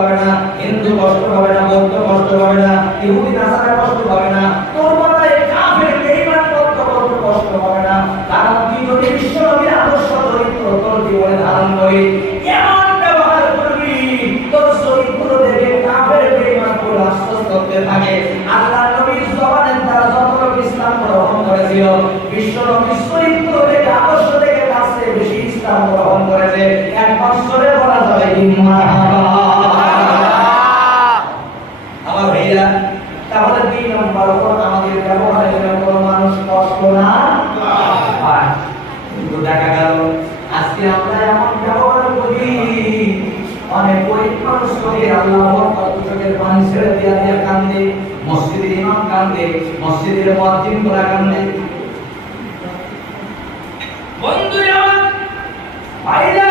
হবে না, হিন্দু কষ্ট হবে না, বৌদ্ধ কষ্ট হবে না, ইহুদি নাসারা কষ্ট হবে না, তোর মাথায় কাফের বেঈমান কষ্ট হবে না। কারণ তুই যদি বিশ্ব নবীর আদর্শ চরিত্র তোর জীবনে ধারণ করি, এমন ব্যবহার করবি, তোর চরিত্র দেখে কাফের বেঈমান গুলো আশ্বাস করতে থাকে। আল্লাহর নবীর জবানের দ্বারা যত লোক ইসলাম গ্রহণ করেছিল, বিশ্ব নবীর চরিত্র দেখে আদর্শ দেখে কাছে বেশি ইসলাম গ্রহণ করেছে। এক বছরে বলা যাবে মারহাবা। তাহলে 2 নম্বর হলো আমাদের ব্যবহারে যেন কোনো মানুষ কষ্ট না পায়। কিন্তু দেখা গেল আজকে আমরা এমন ব্যবহার করি, অনেক গরিব মানুষ করে আল্লাহর চোখের পানি ছেড়ে দিয়া কান্দে, মসজিদের ইমাম কান্দে, মসজিদের মুয়াজ্জিন করা কান্দে। বন্ধুরা ভাইরা